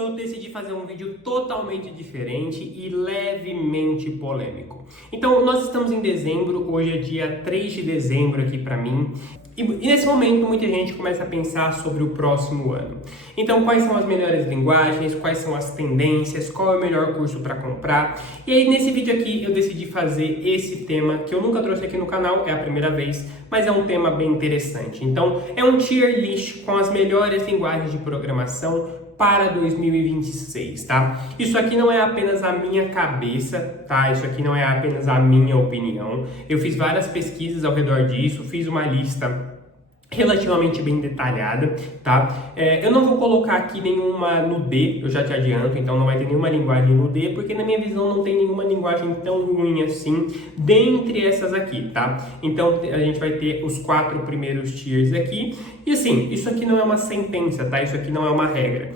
eu decidi fazer um vídeo totalmente diferente e levemente polêmico. Então, nós estamos em dezembro, hoje é dia 3 de dezembro aqui pra mim, e nesse momento muita gente começa a pensar sobre o próximo ano. Então, quais são as melhores linguagens, quais são as tendências, qual é o melhor curso para comprar. E aí, nesse vídeo aqui, eu decidi fazer esse tema que eu nunca trouxe aqui no canal, é a primeira vez, mas é um tema bem interessante. Então, é um tier list com as melhores linguagens de programação para 2026, tá? Isso aqui não é apenas a minha cabeça, tá? Isso aqui não é apenas a minha opinião. Eu fiz várias pesquisas ao redor disso, fiz uma lista relativamente bem detalhada, tá? Eu não vou colocar aqui nenhuma no D, eu já te adianto, então não vai ter nenhuma linguagem no D, porque na minha visão não tem nenhuma linguagem tão ruim assim dentre essas aqui, tá? Então a gente vai ter os 4 primeiros tiers aqui, e assim, isso aqui não é uma sentença, tá? Isso aqui não é uma regra.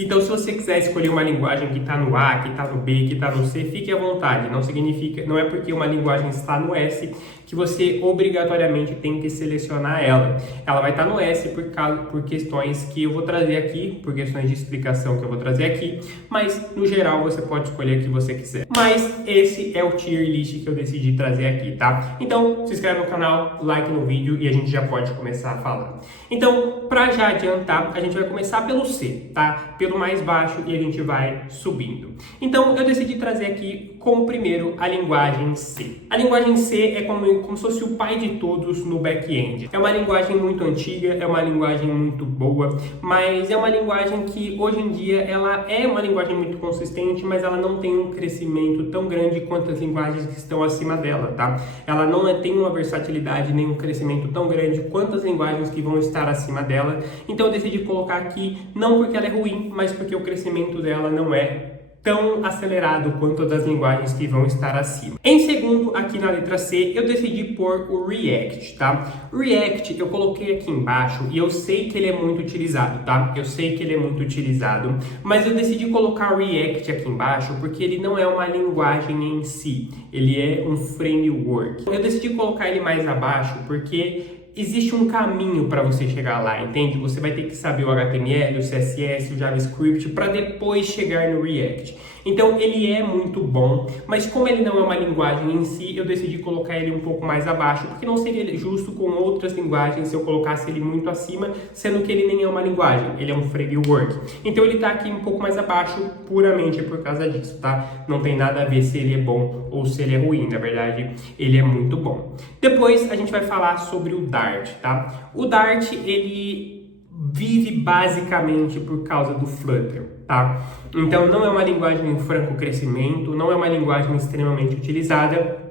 Então, se você quiser escolher uma linguagem que está no A, que está no B, que está no C, fique à vontade. Não significa, não é porque uma linguagem está no S que você obrigatoriamente tem que selecionar ela. Ela vai estar no S por questões que eu vou trazer aqui, por questões de explicação que eu vou trazer aqui, mas no geral você pode escolher o que você quiser. Mas esse é o tier list que eu decidi trazer aqui, tá? Então, se inscreve no canal, like no vídeo e a gente já pode começar a falar. Então, para já adiantar, a gente vai começar pelo C, tá? Pelo mais baixo e a gente vai subindo. Então, eu decidi trazer aqui como primeiro a linguagem C. A linguagem C é como se fosse o pai de todos no back-end. É uma linguagem muito antiga, é uma linguagem muito boa, mas é uma linguagem que hoje em dia ela é uma linguagem muito consistente, mas ela não tem um crescimento tão grande quanto as linguagens que estão acima dela, tá? Ela não tem uma versatilidade nem um crescimento tão grande quanto as linguagens que vão estar acima dela. Então eu decidi colocar aqui, não porque ela é ruim, mas porque o crescimento dela não é tão acelerado quanto das linguagens que vão estar acima. Em segundo, aqui na letra C, eu decidi pôr o React, tá? React eu coloquei aqui embaixo e eu sei que ele é muito utilizado, tá? Eu sei que ele é muito utilizado, mas eu decidi colocar o React aqui embaixo porque ele não é uma linguagem em si, ele é um framework. Eu decidi colocar ele mais abaixo porque existe um caminho para você chegar lá, entende? Você vai ter que saber o HTML, o CSS, o JavaScript para depois chegar no React. Então ele é muito bom, mas como ele não é uma linguagem em si, eu decidi colocar ele um pouco mais abaixo, porque não seria justo com outras linguagens se eu colocasse ele muito acima, sendo que ele nem é uma linguagem, ele é um framework. Então ele está aqui um pouco mais abaixo puramente por causa disso, tá? Não tem nada a ver se ele é bom ou se ele é ruim, na verdade ele é muito bom. Depois a gente vai falar sobre o Dart, tá? O Dart, ele vive basicamente por causa do Flutter, tá? Então não é uma linguagem em franco crescimento, não é uma linguagem extremamente utilizada,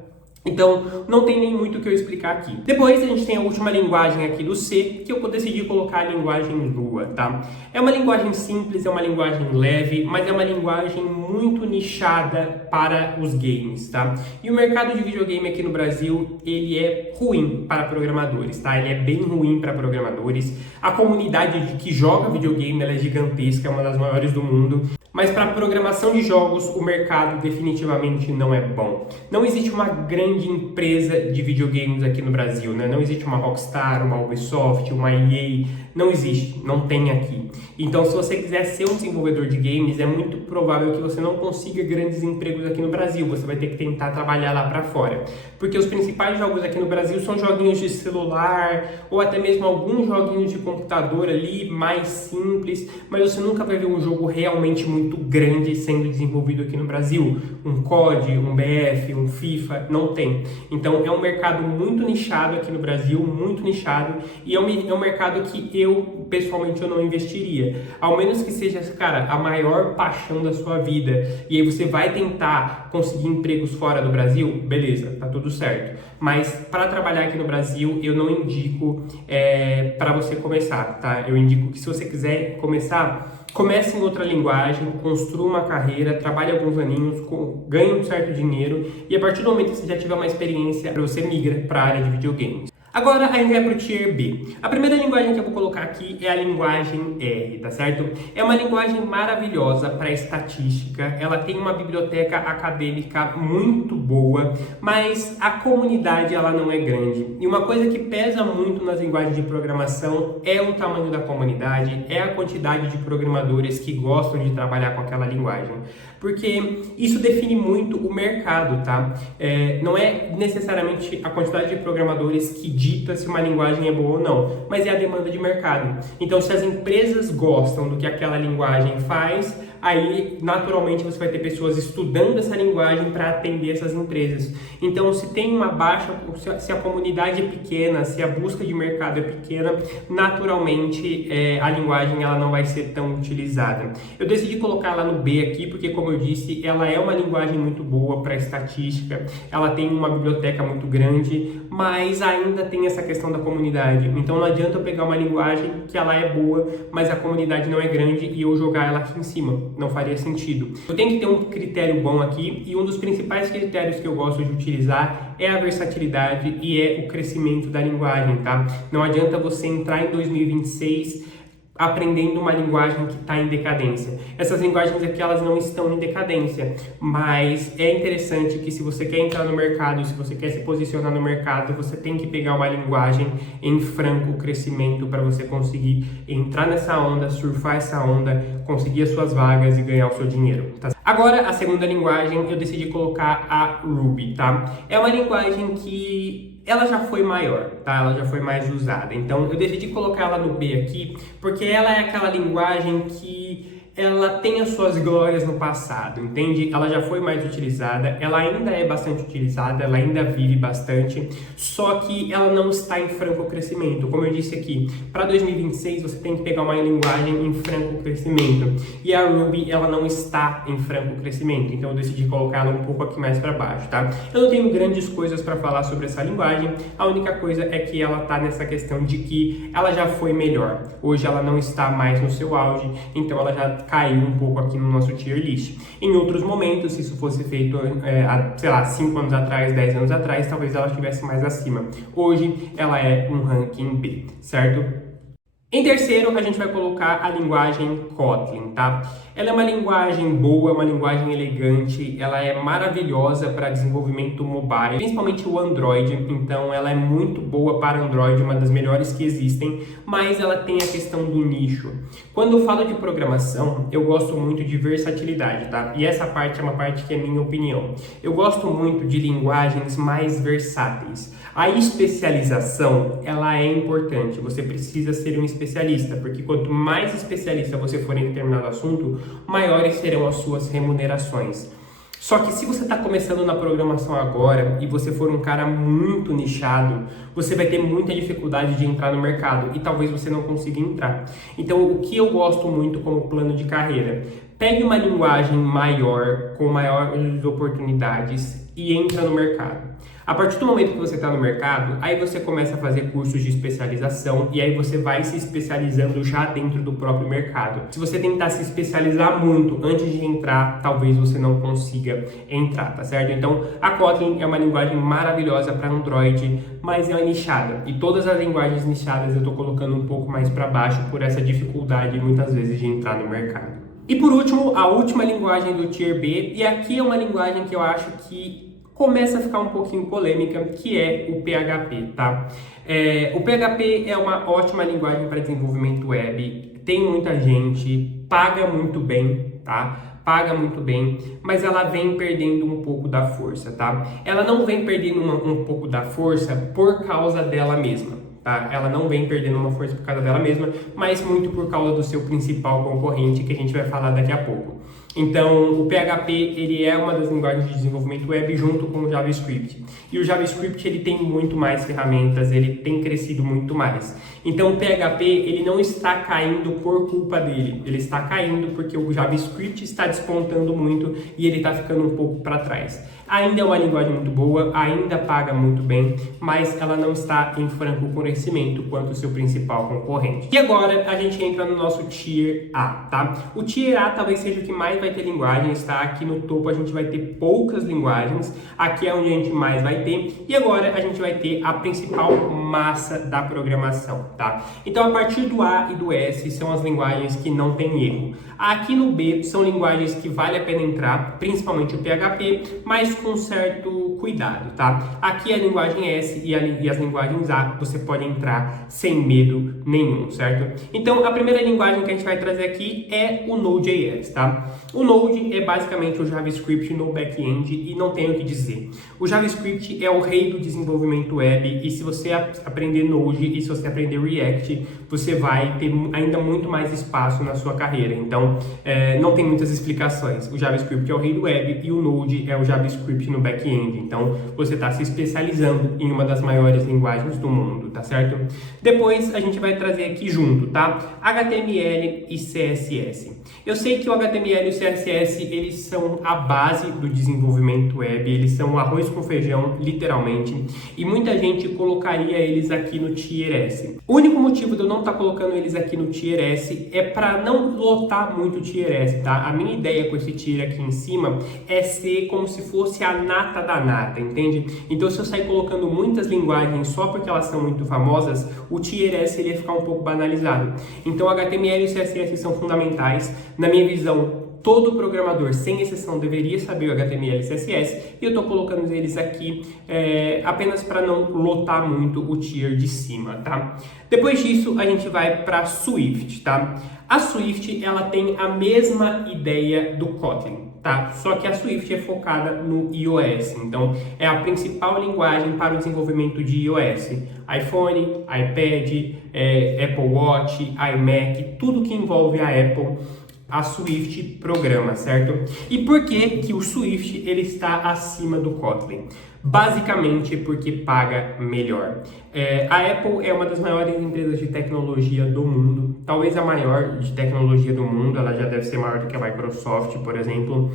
então não tem nem muito o que eu explicar aqui. Depois a gente tem a última linguagem aqui do C, que eu decidi colocar a linguagem Lua, tá? É uma linguagem simples, é uma linguagem leve, mas é uma linguagem muito nichada para os games, tá? E o mercado de videogame aqui no Brasil, ele é ruim para programadores, tá? Ele é bem ruim para programadores. A comunidade que joga videogame, ela é gigantesca, é uma das maiores do mundo. Mas para programação de jogos, o mercado definitivamente não é bom. Não existe uma grande empresa de videogames aqui no Brasil, né? Não existe uma Rockstar, uma Ubisoft, uma EA, não existe, não tem aqui. Então, se você quiser ser um desenvolvedor de games, é muito provável que você não consiga grandes empregos aqui no Brasil. Você vai ter que tentar trabalhar lá para fora. Porque os principais jogos aqui no Brasil são joguinhos de celular ou até mesmo alguns joguinhos de computador ali, mais simples, mas você nunca vai ver um jogo realmente muito grande sendo desenvolvido aqui no Brasil. Um COD, um BF, um FIFA, não tem. Então é um mercado muito nichado aqui no Brasil, muito nichado, e é um mercado que eu, pessoalmente, eu não investiria. Ao menos que seja, cara, a maior paixão da sua vida, e aí você vai tentar conseguir empregos fora do Brasil, beleza, tá tudo certo. Mas para trabalhar aqui no Brasil, eu não indico para você começar, tá? Eu indico que se você quiser começar, comece em outra linguagem, construa uma carreira, trabalhe alguns aninhos, ganhe um certo dinheiro e a partir do momento que você já tiver uma experiência, você migra para a área de videogames. Agora a gente vai para o Tier B. A primeira linguagem que eu vou colocar aqui é a linguagem R, tá certo? É uma linguagem maravilhosa para estatística, ela tem uma biblioteca acadêmica muito boa, mas a comunidade ela não é grande. E uma coisa que pesa muito nas linguagens de programação é o tamanho da comunidade, é a quantidade de programadores que gostam de trabalhar com aquela linguagem. Porque isso define muito o mercado, tá? Não é necessariamente a quantidade de programadores que dita se uma linguagem é boa ou não, mas é a demanda de mercado. Então, se as empresas gostam do que aquela linguagem faz, aí naturalmente você vai ter pessoas estudando essa linguagem para atender essas empresas. Então, se tem uma baixa, se a comunidade é pequena, se a busca de mercado é pequena, naturalmente a linguagem ela não vai ser tão utilizada. Eu decidi colocar ela no B aqui porque, como eu disse, ela é uma linguagem muito boa para estatística, ela tem uma biblioteca muito grande, mas ainda tem essa questão da comunidade. Então não adianta eu pegar uma linguagem que ela é boa, mas a comunidade não é grande e eu jogar ela aqui em cima. Não faria sentido. Eu tenho que ter um critério bom aqui e um dos principais critérios que eu gosto de utilizar é a versatilidade e é o crescimento da linguagem, tá? Não adianta você entrar em 2026 aprendendo uma linguagem que está em decadência. Essas linguagens aqui, elas não estão em decadência, mas é interessante que se você quer entrar no mercado, se você quer se posicionar no mercado, você tem que pegar uma linguagem em franco crescimento para você conseguir entrar nessa onda, surfar essa onda, conseguir as suas vagas e ganhar o seu dinheiro, tá? Agora, a segunda linguagem, eu decidi colocar a Ruby, tá? É uma linguagem que ela já foi maior, tá? Ela já foi mais usada. Então, eu decidi colocar ela no B aqui, porque ela é aquela linguagem que ela tem as suas glórias no passado, entende? Ela já foi mais utilizada, ela ainda é bastante utilizada, ela ainda vive bastante, só que ela não está em franco crescimento. Como eu disse aqui, para 2026 você tem que pegar uma linguagem em franco crescimento, e a Ruby ela não está em franco crescimento, então eu decidi colocar ela um pouco aqui mais para baixo, tá? Eu não tenho grandes coisas para falar sobre essa linguagem, a única coisa é que ela está nessa questão de que ela já foi melhor, hoje ela não está mais no seu auge, então ela já caiu um pouco aqui no nosso tier list. Em outros momentos, se isso fosse feito, sei lá, 5 anos atrás, 10 anos atrás, talvez ela estivesse mais acima. Hoje, ela é um ranking B, certo? Em terceiro, a gente vai colocar a linguagem Kotlin, tá? Ela é uma linguagem boa, uma linguagem elegante, ela é maravilhosa para desenvolvimento mobile, principalmente o Android, então ela é muito boa para Android, uma das melhores que existem, mas ela tem a questão do nicho. Quando eu falo de programação, eu gosto muito de versatilidade, tá? E essa parte é uma parte que é minha opinião. Eu gosto muito de linguagens mais versáteis. A especialização, ela é importante, você precisa ser um especialista, porque quanto mais especialista você for em determinado assunto, maiores serão as suas remunerações. Só que se você está começando na programação agora e você for um cara muito nichado, você vai ter muita dificuldade de entrar no mercado e talvez você não consiga entrar. Então, o que eu gosto muito como plano de carreira? Pegue uma linguagem maior, com maiores oportunidades e entra no mercado. A partir do momento que você está no mercado, aí você começa a fazer cursos de especialização e aí você vai se especializando já dentro do próprio mercado. Se você tentar se especializar muito antes de entrar, talvez você não consiga entrar, tá certo? Então, a Kotlin é uma linguagem maravilhosa para Android, mas ela é nichada. E todas as linguagens nichadas eu estou colocando um pouco mais para baixo por essa dificuldade muitas vezes de entrar no mercado. E por último, a última linguagem do Tier B, e aqui é uma linguagem que eu acho que começa a ficar um pouquinho polêmica, que é o PHP, tá? O PHP é uma ótima linguagem para desenvolvimento web, tem muita gente, paga muito bem, tá? Paga muito bem, mas ela vem perdendo um pouco da força, tá? Ela não vem perdendo um pouco da força por causa dela mesma. Tá? Ela não vem perdendo uma força por causa dela mesma, mas muito por causa do seu principal concorrente, que a gente vai falar daqui a pouco. Então, o PHP ele é uma das linguagens de desenvolvimento web junto com o JavaScript. E o JavaScript ele tem muito mais ferramentas, ele tem crescido muito mais. Então, o PHP ele não está caindo por culpa dele, ele está caindo porque o JavaScript está despontando muito e ele está ficando um pouco para trás. Ainda é uma linguagem muito boa, ainda paga muito bem, mas ela não está em franco crescimento quanto o seu principal concorrente. E agora a gente entra no nosso Tier A, tá? O Tier A talvez seja o que mais vai ter linguagens, tá? Aqui no topo a gente vai ter poucas linguagens, aqui é onde a gente mais vai ter, e agora a gente vai ter a principal massa da programação, tá? Então, a partir do A e do S são as linguagens que não tem erro. Aqui no B são linguagens que vale a pena entrar, principalmente o PHP, mas com certo cuidado, tá? Aqui a linguagem S e as linguagens A você pode entrar sem medo nenhum, certo? Então, a primeira linguagem que a gente vai trazer aqui é o Node.js, tá? O Node é basicamente o JavaScript no back-end e não tenho o que dizer. O JavaScript é o rei do desenvolvimento web e se você aprender Node e se você aprender React, você vai ter ainda muito mais espaço na sua carreira. Então, não tem muitas explicações. O JavaScript é o rei do web e o Node é o JavaScript no back-end. Então, você está se especializando em uma das maiores linguagens do mundo, tá certo? Depois, a gente vai trazer aqui junto, tá? HTML e CSS. Eu sei que o HTML e o CSS, eles são a base do desenvolvimento web, eles são o arroz com feijão, literalmente, e muita gente colocaria eles aqui no Tier S. O único motivo de eu não estar colocando eles aqui no Tier S é para não lotar muito o Tier S, tá? A minha ideia com esse Tier aqui em cima é ser como se fosse a nata da nata, entende? Então, se eu sair colocando muitas linguagens só porque elas são muito famosas, o Tier S ele ia ficar um pouco banalizado. Então, HTML e CSS são fundamentais. Na minha visão, todo programador, sem exceção, deveria saber o HTML e CSS, e eu estou colocando eles aqui apenas para não lotar muito o tier de cima, tá? Depois disso, a gente vai para Swift, tá? A Swift, ela tem a mesma ideia do Kotlin, tá? Só que a Swift é focada no iOS, então é a principal linguagem para o desenvolvimento de iOS. iPhone, iPad, Apple Watch, iMac, tudo que envolve a Apple, a Swift programa, certo? E por que o Swift ele está acima do Kotlin? Basicamente porque paga melhor. A Apple é uma das maiores empresas de tecnologia do mundo, talvez a maior de tecnologia do mundo, ela já deve ser maior do que a Microsoft, por exemplo.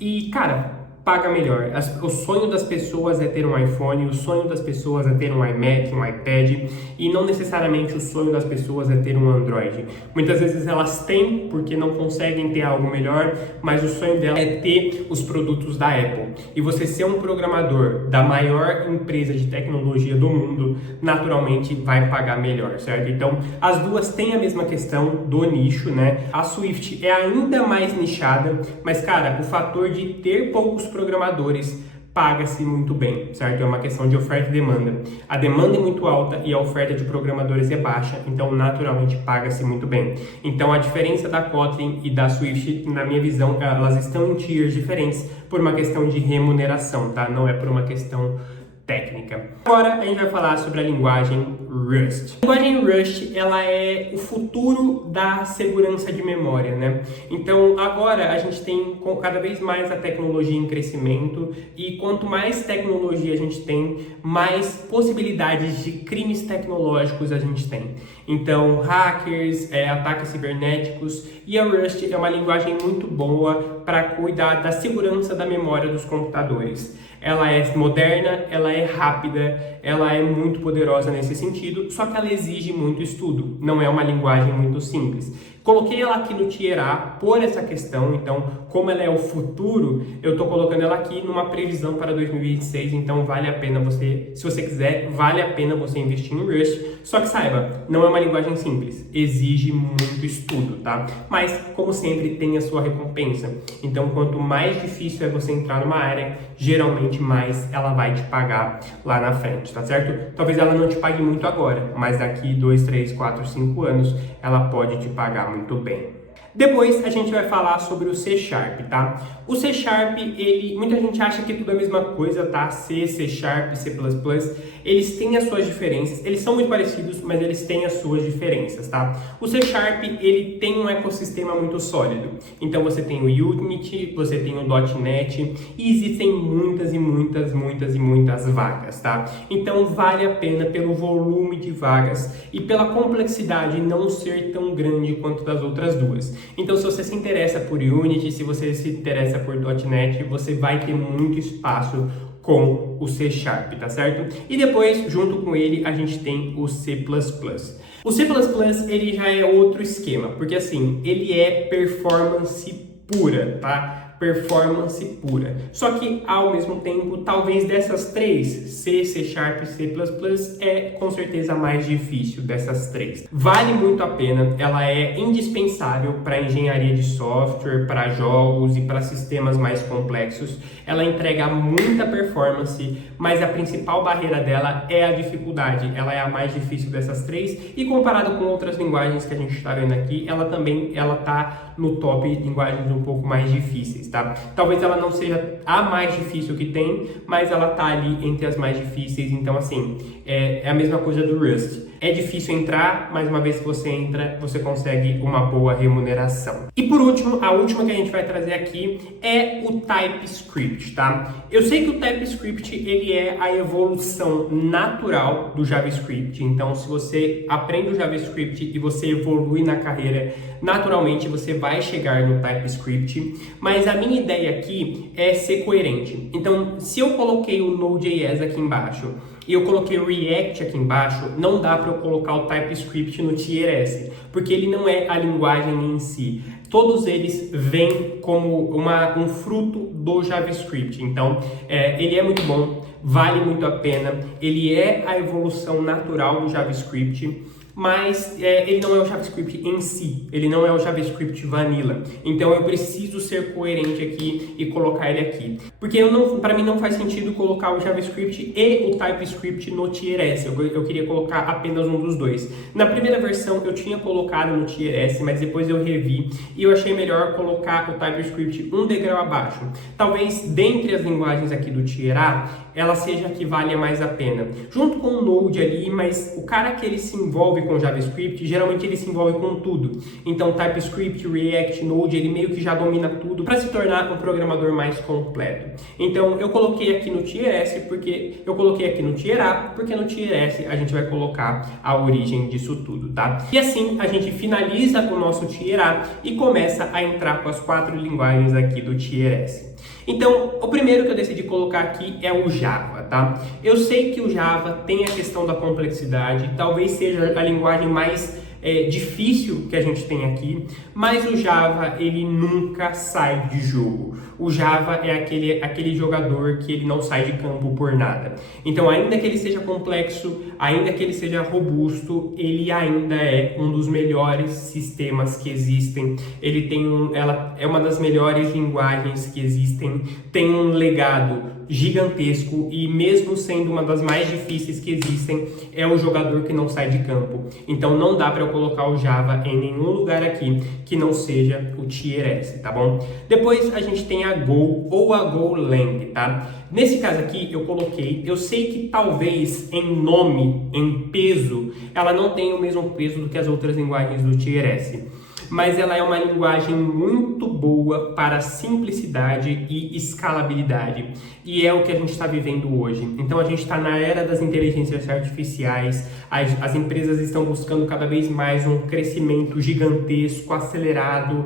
E, cara, paga melhor. O sonho das pessoas é ter um iPhone, o sonho das pessoas é ter um iMac, um iPad, e não necessariamente o sonho das pessoas é ter um Android. Muitas vezes elas têm porque não conseguem ter algo melhor, mas o sonho dela é ter os produtos da Apple. E você ser um programador da maior empresa de tecnologia do mundo, naturalmente vai pagar melhor, certo? Então, as duas têm a mesma questão do nicho, né? A Swift é ainda mais nichada, mas, cara, o fator de ter poucos programadores paga-se muito bem, certo? É uma questão de oferta e demanda. A demanda é muito alta e a oferta de programadores é baixa, então naturalmente paga-se muito bem. Então a diferença da Kotlin e da Swift, na minha visão, elas estão em tiers diferentes por uma questão de remuneração, tá? Não é por uma questão técnica. Agora a gente vai falar sobre a linguagem Rust. A linguagem Rust, ela é o futuro da segurança de memória, né? Então agora a gente tem cada vez mais a tecnologia em crescimento e quanto mais tecnologia a gente tem, mais possibilidades de crimes tecnológicos a gente tem. Então hackers, ataques cibernéticos, e a Rust é uma linguagem muito boa para cuidar da segurança da memória dos computadores. Ela é moderna, ela é rápida, ela é muito poderosa nesse sentido, só que ela exige muito estudo, não é uma linguagem muito simples. Coloquei ela aqui no Tier A por essa questão, então como ela é o futuro, eu estou colocando ela aqui numa previsão para 2026, então vale a pena você, se você quiser, vale a pena você investir em Rust, só que saiba, não é uma linguagem simples, exige muito estudo, tá? Mas, como sempre, tem a sua recompensa, então quanto mais difícil é você entrar numa área, geralmente mais ela vai te pagar lá na frente, tá certo? Talvez ela não te pague muito agora, mas daqui 2, 3, 4, 5 anos, ela pode te pagar muito bem. Depois a gente vai falar sobre o C#, tá? O C#, muita gente acha que tudo é a mesma coisa, tá? C, C#, C++, eles têm as suas diferenças, eles são muito parecidos, mas eles têm as suas diferenças, tá? O C#, ele tem um ecossistema muito sólido. Então você tem o Unity, você tem o .NET, e existem muitas e muitas vagas, tá? Então vale a pena pelo volume de vagas e pela complexidade não ser tão grande quanto das outras duas. Então, se você se interessa por Unity, se você se interessa por .NET, você vai ter muito espaço com o C#, tá certo? E depois, junto com ele, a gente tem o C++. O C++, ele já é outro esquema, porque assim, ele é performance pura, tá? performance pura. Só que, ao mesmo tempo, talvez dessas três, C, C Sharp e C++, é com certeza a mais difícil dessas três. Vale muito a pena, ela é indispensável para engenharia de software, para jogos e para sistemas mais complexos. Ela entrega muita performance, mas a principal barreira dela é a dificuldade. Ela é a mais difícil dessas três e comparado com outras linguagens que a gente está vendo aqui, ela está no top de linguagens um pouco mais difíceis, tá? Talvez ela não seja a mais difícil que tem, mas ela tá ali entre as mais difíceis, então assim, é a mesma coisa do Rust. É difícil entrar, mas uma vez que você entra, você consegue uma boa remuneração. E por último, a última que a gente vai trazer aqui é o TypeScript, tá? Eu sei que o TypeScript, ele é a evolução natural do JavaScript. Então, se você aprende o JavaScript e você evolui na carreira, naturalmente você vai chegar no TypeScript. Mas a minha ideia aqui é ser coerente. Então, se eu coloquei o Node.js aqui embaixo e eu coloquei o React aqui embaixo, não dá para eu colocar o TypeScript no Tier S, porque ele não é a linguagem em si. Todos eles vêm como um fruto do JavaScript. Então, ele é muito bom, vale muito a pena. Ele é a evolução natural do JavaScript, mas ele não é o JavaScript em si, ele não é o JavaScript vanilla. Então eu preciso ser coerente aqui e colocar ele aqui. Porque para mim não faz sentido colocar o JavaScript e o TypeScript no Tier S. Eu queria colocar apenas um dos dois. Na primeira versão eu tinha colocado no Tier S, mas depois eu revi e eu achei melhor colocar o TypeScript um degrau abaixo. Talvez dentre as linguagens aqui do Tier A, ela seja a que valha mais a pena. Junto com o Node ali, mas o cara que ele se envolve com JavaScript, geralmente ele se envolve com tudo. Então TypeScript, React, Node, ele meio que já domina tudo para se tornar um programador mais completo. Então eu coloquei aqui no Tier S porque eu coloquei aqui no Tier A, porque no Tier S a gente vai colocar a origem disso tudo, tá? E assim a gente finaliza o nosso Tier A e começa a entrar com as 4 linguagens aqui do Tier S. Então, o primeiro que eu decidi colocar aqui é o Java, tá? Eu sei que o Java tem a questão da complexidade, talvez seja a linguagem mais difícil que a gente tem aqui, mas o Java, ele nunca sai de jogo. O Java é aquele jogador que ele não sai de campo por nada. Então, ainda que ele seja complexo, ainda que ele seja robusto, ele ainda é um dos melhores sistemas que existem. Ela é uma das melhores linguagens que existem, tem um legado gigantesco e mesmo sendo uma das mais difíceis que existem, é o jogador que não sai de campo. Então não dá para eu colocar o Java em nenhum lugar aqui que não seja o Tier S, tá bom? Depois a gente tem a Go ou a Golang, tá? Nesse caso aqui eu sei que talvez em nome, em peso, ela não tenha o mesmo peso do que as outras linguagens do Tier S. Mas ela é uma linguagem muito boa para simplicidade e escalabilidade. E é o que a gente está vivendo hoje. Então a gente está na era das inteligências artificiais, as empresas estão buscando cada vez mais um crescimento gigantesco, acelerado,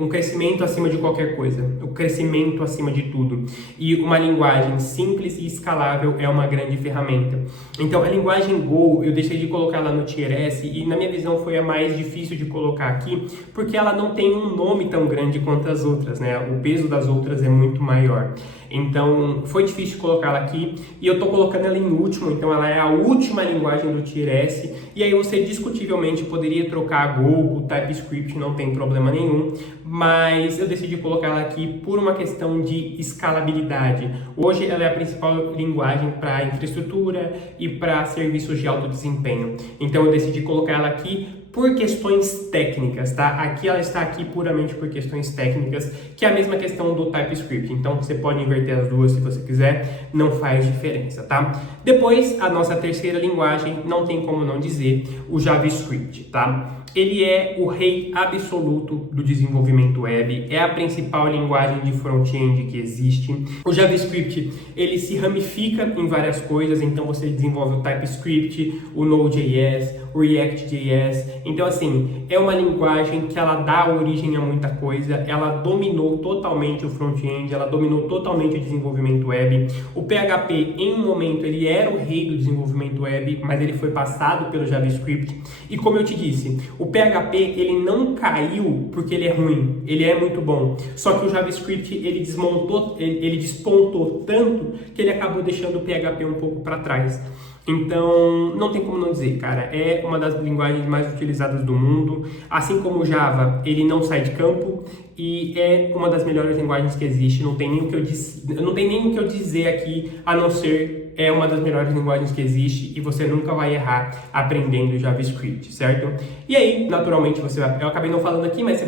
um crescimento acima de qualquer coisa, o crescimento acima de tudo. E uma linguagem simples e escalável é uma grande ferramenta. Então a linguagem Go, eu deixei de colocar lá no Tier S e na minha visão foi a mais difícil de colocar aqui, porque ela não tem um nome tão grande quanto as outras, né? O peso das outras é muito maior. Então, foi difícil colocá-la aqui e eu tô colocando ela em último, então ela é a última linguagem do Tier S e aí você discutivelmente poderia trocar a Go, o TypeScript, não tem problema nenhum, mas eu decidi colocar ela aqui por uma questão de escalabilidade. Hoje ela é a principal linguagem para infraestrutura e para serviços de alto desempenho, então eu decidi colocar ela aqui por questões técnicas, tá? Aqui ela está aqui puramente por questões técnicas, que é a mesma questão do TypeScript. Então você pode inverter as duas se você quiser, não faz diferença, tá? Depois, a nossa terceira linguagem, não tem como não dizer, o JavaScript, tá? Ele é o rei absoluto do desenvolvimento web, é a principal linguagem de front-end que existe. O JavaScript, ele se ramifica em várias coisas, então você desenvolve o TypeScript, o Node.js, o React.js. Então, assim, é uma linguagem que ela dá origem a muita coisa, ela dominou totalmente o front-end, ela dominou totalmente o desenvolvimento web. O PHP, em um momento, ele era o rei do desenvolvimento web, mas ele foi passado pelo JavaScript. E como eu te disse, o o PHP ele não caiu porque ele é ruim, ele é muito bom. Só que o JavaScript ele despontou tanto que ele acabou deixando o PHP um pouco para trás. Então, não tem como não dizer, cara, é uma das linguagens mais utilizadas do mundo. Assim como o Java, ele não sai de campo e é uma das melhores linguagens que existe. Não tem nem o que eu dizer aqui, a não ser é uma das melhores linguagens que existe e você nunca vai errar aprendendo JavaScript, certo? E aí, naturalmente, eu acabei não falando aqui, mas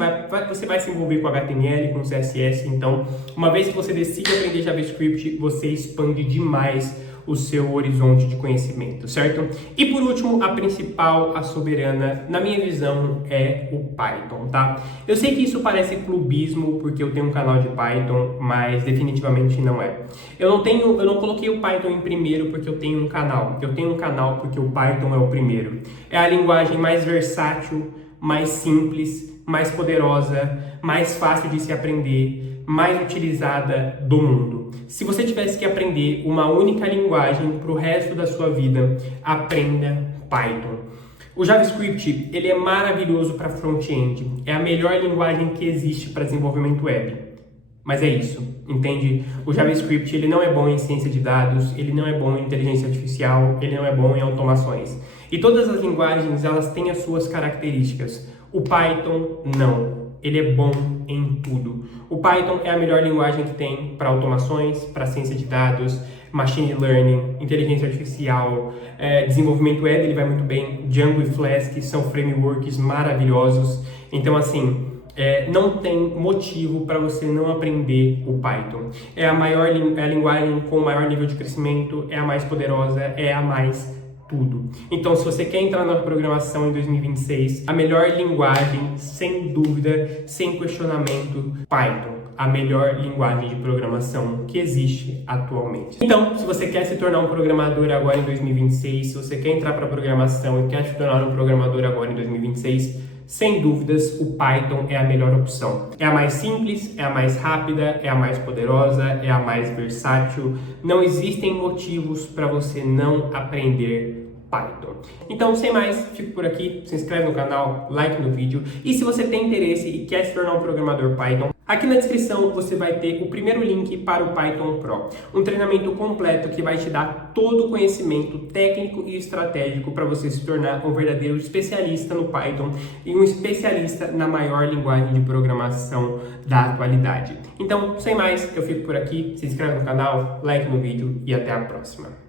você vai se envolver com HTML, com CSS. Então, uma vez que você decide aprender JavaScript, você expande demais o seu horizonte de conhecimento, certo? E por último, a principal, a soberana, na minha visão, é o Python, tá? Eu sei que isso parece clubismo, porque eu tenho um canal de Python, mas definitivamente não é. Eu não coloquei o Python em primeiro porque eu tenho um canal. Eu tenho um canal porque o Python é o primeiro. É a linguagem mais versátil, mais simples, mais poderosa, mais fácil de se aprender, mais utilizada do mundo. Se você tivesse que aprender uma única linguagem para o resto da sua vida, aprenda Python. O JavaScript ele é maravilhoso para front-end, é a melhor linguagem que existe para desenvolvimento web. Mas é isso, entende? O JavaScript ele não é bom em ciência de dados, ele não é bom em inteligência artificial, ele não é bom em automações. E todas as linguagens elas têm as suas características. O Python não. Ele é bom em tudo. O Python é a melhor linguagem que tem para automações, para ciência de dados, machine learning, inteligência artificial, desenvolvimento web, ele vai muito bem. Django e Flask são frameworks maravilhosos. Então, assim, não tem motivo para você não aprender o Python. É a linguagem com o maior nível de crescimento, é a mais poderosa, é a mais tudo. Então, se você quer entrar na programação em 2026, a melhor linguagem, sem dúvida, sem questionamento, Python. A melhor linguagem de programação que existe atualmente. Então, se você quer se tornar um programador agora em 2026, se você quer entrar para a programação e quer se tornar um programador agora em 2026, sem dúvidas, o Python é a melhor opção. É a mais simples, é a mais rápida, é a mais poderosa, é a mais versátil. Não existem motivos para você não aprender Python. Então, sem mais, fico por aqui. Se inscreve no canal, like no vídeo. E se você tem interesse e quer se tornar um programador Python, aqui na descrição você vai ter o primeiro link para o Python Pro, um treinamento completo que vai te dar todo o conhecimento técnico e estratégico para você se tornar um verdadeiro especialista no Python e um especialista na maior linguagem de programação da atualidade. Então, sem mais, eu fico por aqui. Se inscreve no canal, like no vídeo e até a próxima.